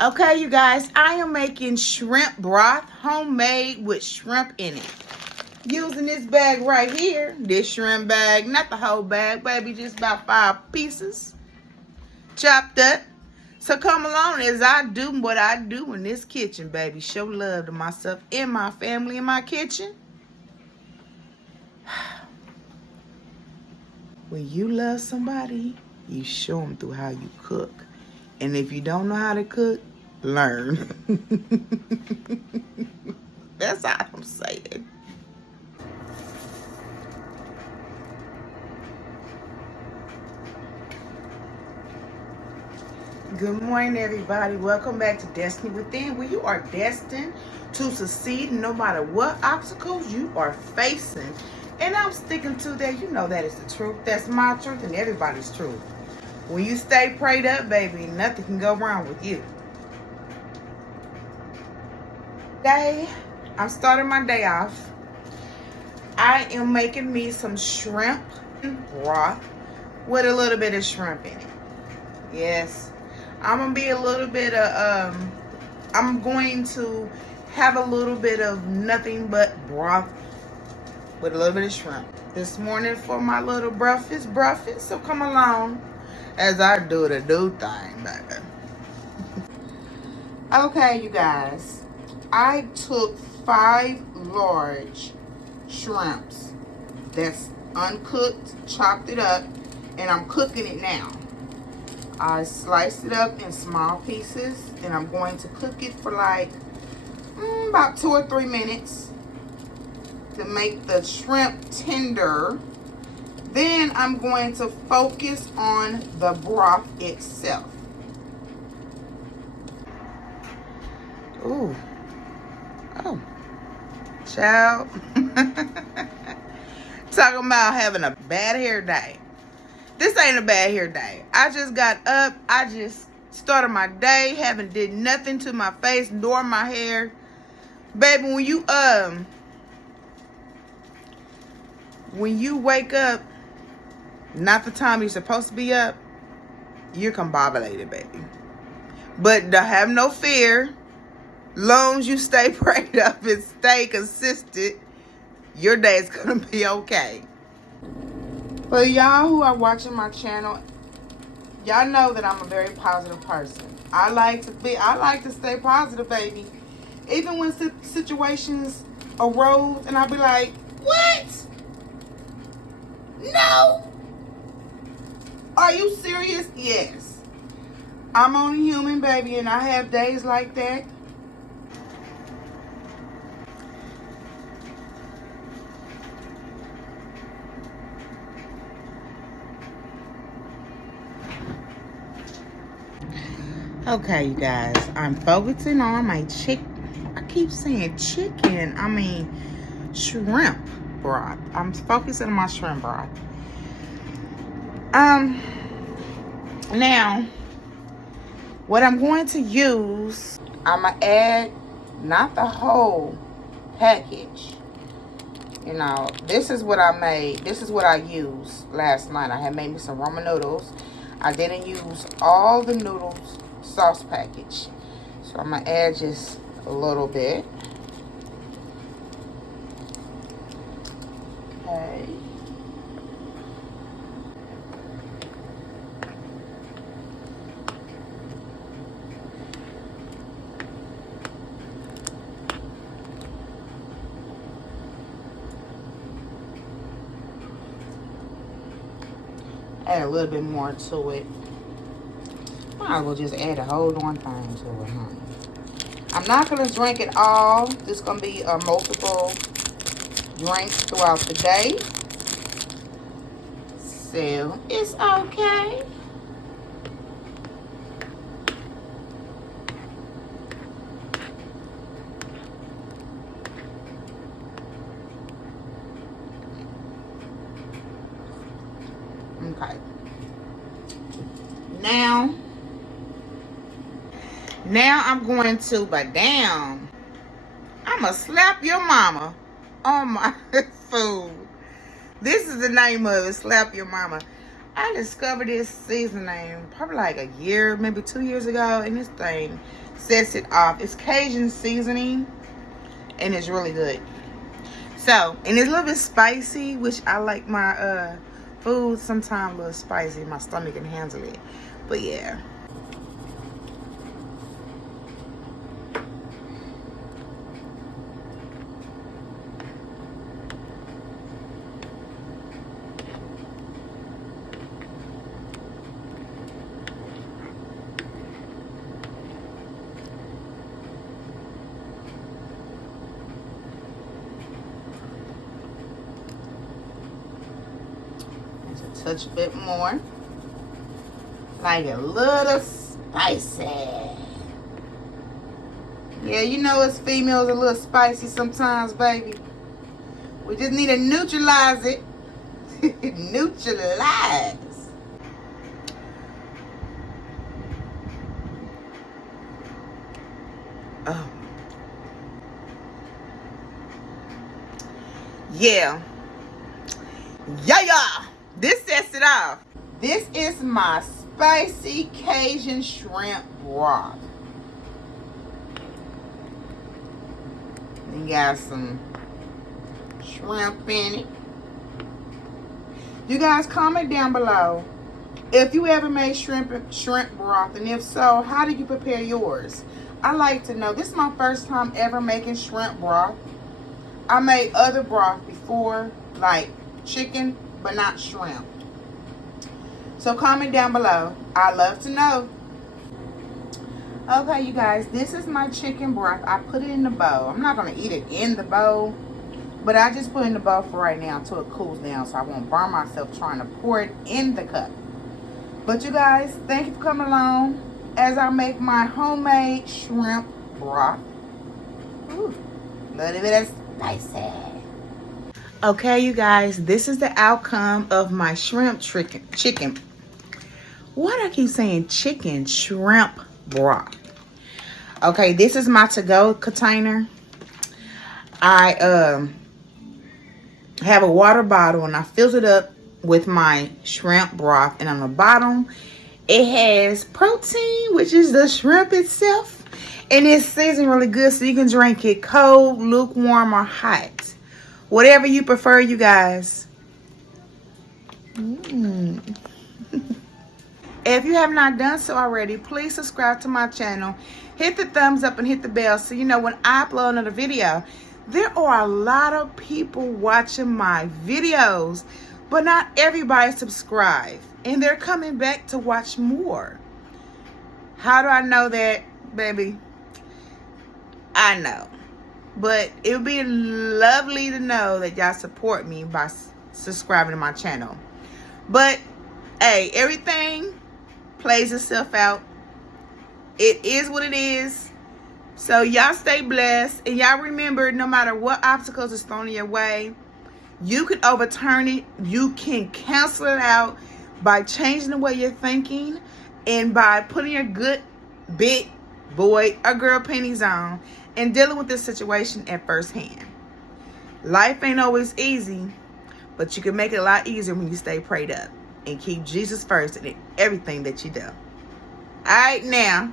Okay, you guys, I am making shrimp broth, homemade with shrimp in it. Using this bag right here, this shrimp bag, not the whole bag, baby, just about 5 pieces chopped up. So come along as I do what I do in this kitchen, baby. Show love to myself and my family in my kitchen. When you love somebody, you show them through how you cook. And if you don't know how to cook, learn. That's all I'm saying. Good morning, everybody. Welcome back to Destiny Within, where you are destined to succeed no matter what obstacles you are facing. And I'm sticking to that. You know that is the truth. That's my truth and everybody's truth. When you stay prayed up, baby, nothing can go wrong with you. Today, I'm starting my day off. I am making me some shrimp broth with a little bit of shrimp in it. Yes. I'm going to be a little bit of, I'm going to have a little bit of nothing but broth with a little bit of shrimp. This morning for my little breakfast, so come along as I do the do thing, baby. Okay, you guys. I took 5 large shrimps that's uncooked, chopped it up, and I'm cooking it now. I sliced it up in small pieces, and I'm going to cook it for like about 2 or 3 minutes to make the shrimp tender. Then I'm going to focus on the broth itself. Ooh. Oh. Child. Talking about having a bad hair day. This ain't a bad hair day. I just got up. I just started my day. Haven't did nothing to my face nor my hair. Baby, when you wake up, not the time you're supposed to be up, you're combobulated, baby. But have no fear. Long as you stay prayed up and stay consistent, your day is going to be okay. For y'all who are watching my channel, y'all know that I'm a very positive person. I like to stay positive, baby. Even when situations arose and I'll be like, what? No. Are you serious? Yes. I'm only human, baby, and I have days like that. Okay, you guys, I'm focusing on my I keep saying chicken. I mean, shrimp broth. I'm focusing on my shrimp broth. Now, what I'm going to use, I'm going to add not the whole package. You know, this is what I made. This is what I used last night. I had made me some ramen noodles. I didn't use all the noodles sauce package. So I'm going to add just a little bit. Okay. Add a little bit more to it. I will just add a whole darn thing to it, honey. I'm not going to drink it all. This is going to be multiple drinks throughout the day. So, it's okay. Okay. Now I'm going to, but damn, I'm going to slap your mama on my food. This is the name of it, slap your mama. I discovered this seasoning probably like a year, maybe 2 years ago, and this thing sets it off. It's Cajun seasoning, and it's really good. So, and it's a little bit spicy, which I like my food sometimes a little spicy. My stomach can handle it. But yeah. A touch bit more. Like a little spicy. Yeah, you know us females a little spicy sometimes, baby. We just need to neutralize it. Neutralize. Oh. Yeah. Yeah. This sets it off. This is my spicy Cajun shrimp broth. You got some shrimp in it. You guys comment down below if you ever made shrimp broth, and if so, how do you prepare yours? I like to know. This is my first time ever making shrimp broth. I made other broth before, like chicken, but not shrimp. So comment down below. I'd love to know. Okay, you guys, this is my chicken broth. I put it in the bowl. I'm not going to eat it in the bowl, but I just put it in the bowl for right now until it cools down, so I won't burn myself trying to pour it in the cup. But you guys, thank you for coming along as I make my homemade shrimp broth. Ooh, a little bit of spicy. Okay, you guys, this is the outcome of my shrimp chicken. Why do I keep saying chicken shrimp broth? Okay, this is my to-go container. I have a water bottle and I fill it up with my shrimp broth, and on the bottom it has protein, which is the shrimp itself, and it's seasoned really good, so you can drink it cold, lukewarm, or hot, whatever you prefer, you guys. If you have not done so already, please subscribe to my channel. Hit the thumbs up and hit the bell so you know when I upload another video. There are a lot of people watching my videos, but not everybody subscribes. And they're coming back to watch more. How do I know that, baby? I know. But it would be lovely to know that y'all support me by subscribing to my channel. But, hey, everything plays itself out. It is what it is. So y'all stay blessed, and y'all remember, no matter what obstacles is thrown in your way, you can overturn it. You can cancel it out by changing the way you're thinking, and by putting your good big boy or girl panties on and dealing with this situation at first hand. Life ain't always easy, but you can make it a lot easier when you stay prayed up and keep Jesus first in everything that you do. All right, now,